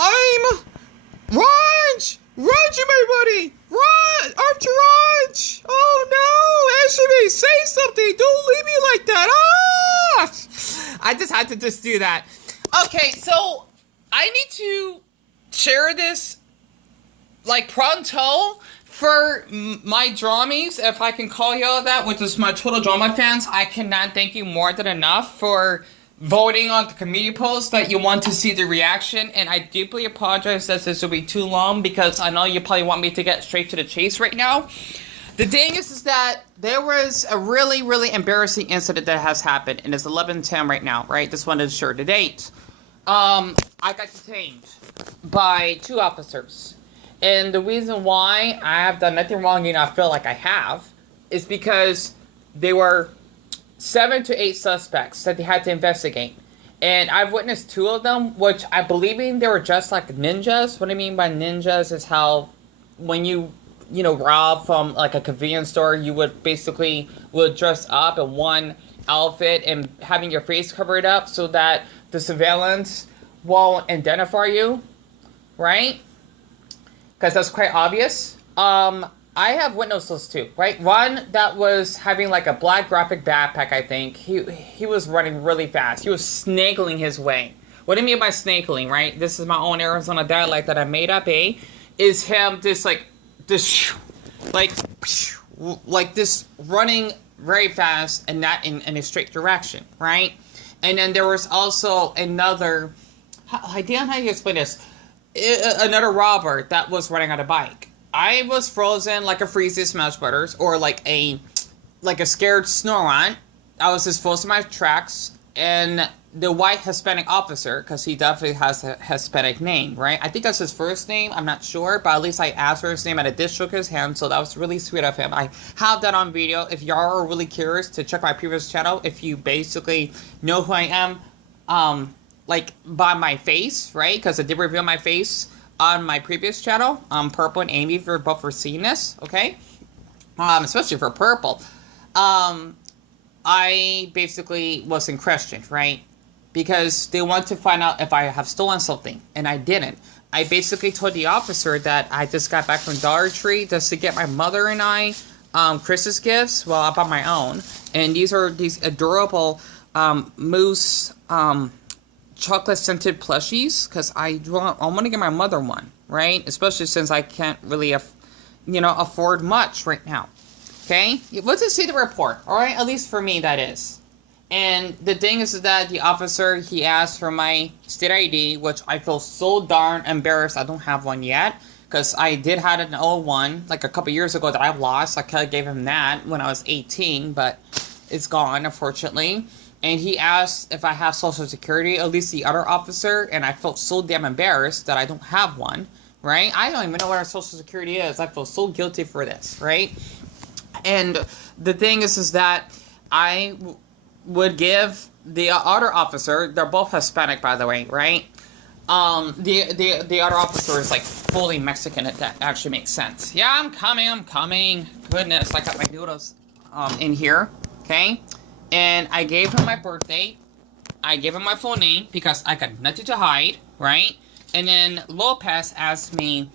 I'm Raj! Raj, my buddy! Raj! Archer Raj! Oh no! Ashley, say something! Don't leave me like that! Ah! I just had to just do that. Okay, so I need to share this like pronto for my dramies, if I can call y'all that, which is my total drama fans. I cannot thank you more than enough for voting on the community post that you want to see the reaction, and I deeply apologize that this will be too long because I know you probably want me to get straight to the chase right now. The thing is that there was a really, really embarrassing incident that has happened, and it's 11:10 right now, right? This one is sure to date. I got detained by 2 officers. And the reason why I have done nothing wrong, I feel like I have, is because they were 7 to 8 suspects that they had to investigate. And I've witnessed 2 of them, which I believe they were just like ninjas. What I mean by ninjas is how when you rob from like a convenience store, you would basically dress up in one outfit and having your face covered up so that the surveillance won't identify you, right? Because that's quite obvious. I have witnessed those 2, right? One that was having like a black graphic backpack, I think. He was running really fast. He was snakeling his way. What do you mean by snakeling, right? This is my own Arizona dialect that I made up, is him just like this running very fast and not in a straight direction, right? And then there was also another, how do you explain this? Another robber that was running on a bike. I was frozen like a Freezy Smash Brothers, or like a scared Snorunt. I was just frozen my tracks, and the White-Hispanic officer, because he definitely has a Hispanic name, right? I think that's his first name, I'm not sure, but at least I asked for his name and I did shook his hand, so that was really sweet of him. I have that on video. If y'all are really curious to check my previous channel, if you basically know who I am, like by my face, right? Because I did reveal my face on my previous channel. Purple and Amy for both for seeing this, okay? Especially for Purple. I basically was in question, right? Because they want to find out if I have stolen something, and I didn't. I basically told the officer that I just got back from Dollar Tree just to get my mother and I Christmas gifts. Well, I bought my own, and these are these adorable moose chocolate scented plushies, because I want to get my mother one, right? Especially since I can't really afford much right now. Okay, let's just see the report, all right? At least for me, that is. And the thing is that the officer, he asked for my state ID, which I feel so darn embarrassed I don't have one yet, because I did have an old one like a couple years ago that I lost. I kind of gave him that when I was 18, but it's gone, unfortunately. And he asked if I have Social Security, at least the other officer, and I felt so damn embarrassed that I don't have one, right? I don't even know what our Social Security is. I feel so guilty for this, right? And the thing is that I would give the other officer, they're both Hispanic, by the way, right? The other officer is like fully Mexican, if that actually makes sense. Yeah, I'm coming. Goodness, I got my noodles in here, okay? And I gave him my birthday. I gave him my full name because I got nothing to hide, right? And then Lopez asked me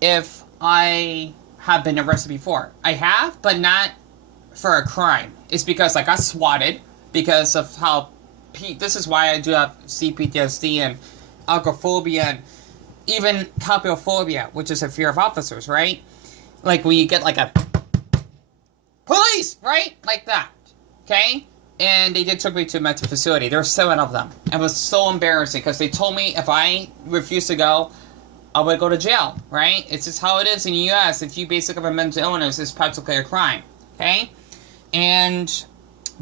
if I have been arrested before. I have, but not for a crime. It's because I got swatted because of how... This is why I do have CPTSD and agoraphobia and even copophobia, which is a fear of officers, right? Like when you get like a... Police! Right? Like that. Okay? And they did took me to a mental facility. There were 7 of them. It was so embarrassing because they told me if I refused to go, I would go to jail, right? It's just how it is in the U.S. If you basically have a mental illness, it's practically a crime, okay? And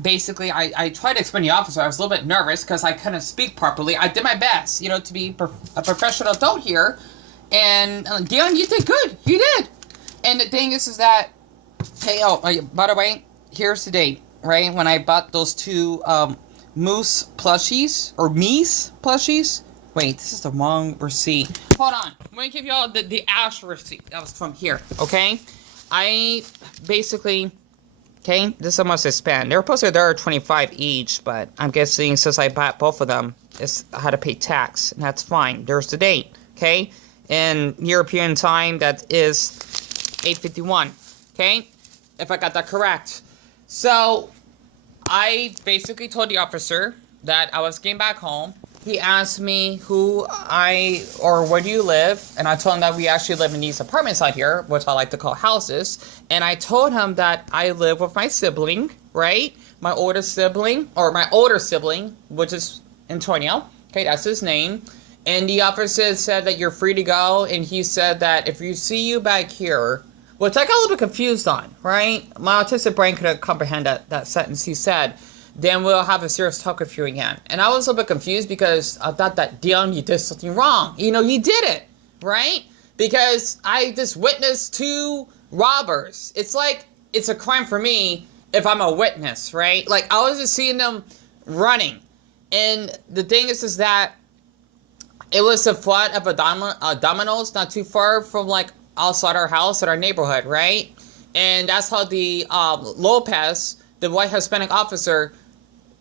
basically, I tried to explain to the officer. I was a little bit nervous because I couldn't speak properly. I did my best, to be a professional adult here. And Deon, you did good. You did. And the thing is that, hey, by the way, here's the date, right? When I bought those 2 moose plushies, or meese plushies. Wait, this is the wrong receipt. Hold on. I'm going to give y'all the actual receipt. That was from here, okay? I basically... Okay, this is almost a span. They were supposed to be $25 each, but I'm guessing since I bought both of them, I had to pay tax, and that's fine. There's the date, okay? In European time, that is 8:51, okay? If I got that correct. So, I basically told the officer that I was getting back home. He asked me where do you live? And I told him that we actually live in these apartments out here, which I like to call houses. And I told him that I live with my sibling, right? My older sibling, which is Antonio. Okay, that's his name. And the officer said that you're free to go. And he said that if you see you back here, which I got a little bit confused on, right? My autistic brain couldn't comprehend that sentence. He said, then we'll have a serious talk with you again. And I was a little bit confused because I thought that, Deon, you did something wrong. You know, you did it, right? Because I just witnessed 2 robbers. It's like, it's a crime for me if I'm a witness, right? Like, I was just seeing them running. And the thing is that it was a flood of a Domino's not too far from, like, outside our house in our neighborhood, right? And that's how the Lopez, the White-Hispanic officer,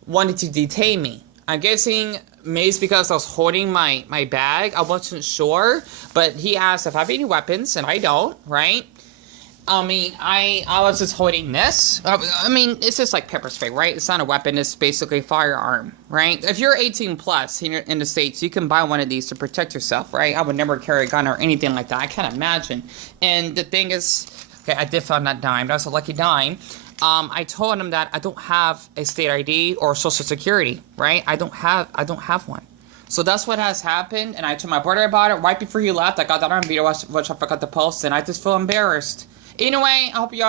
wanted to detain me. I'm guessing maybe it's because I was holding my bag. I wasn't sure, but he asked if I have any weapons, and I don't, right? I mean, I was just holding this. I mean, it's just like pepper spray, right? It's not a weapon. It's basically a firearm, right? If you're 18 plus here in the States, you can buy one of these to protect yourself, right? I would never carry a gun or anything like that. I can't imagine. And the thing is, okay, I did find that dime. That was a lucky dime. I told him that I don't have a state ID or social security, right? I don't have one. So that's what has happened, and I told my brother about it right before he left. I got that on video, which I forgot to post, and I just feel embarrassed. Anyway, I hope you all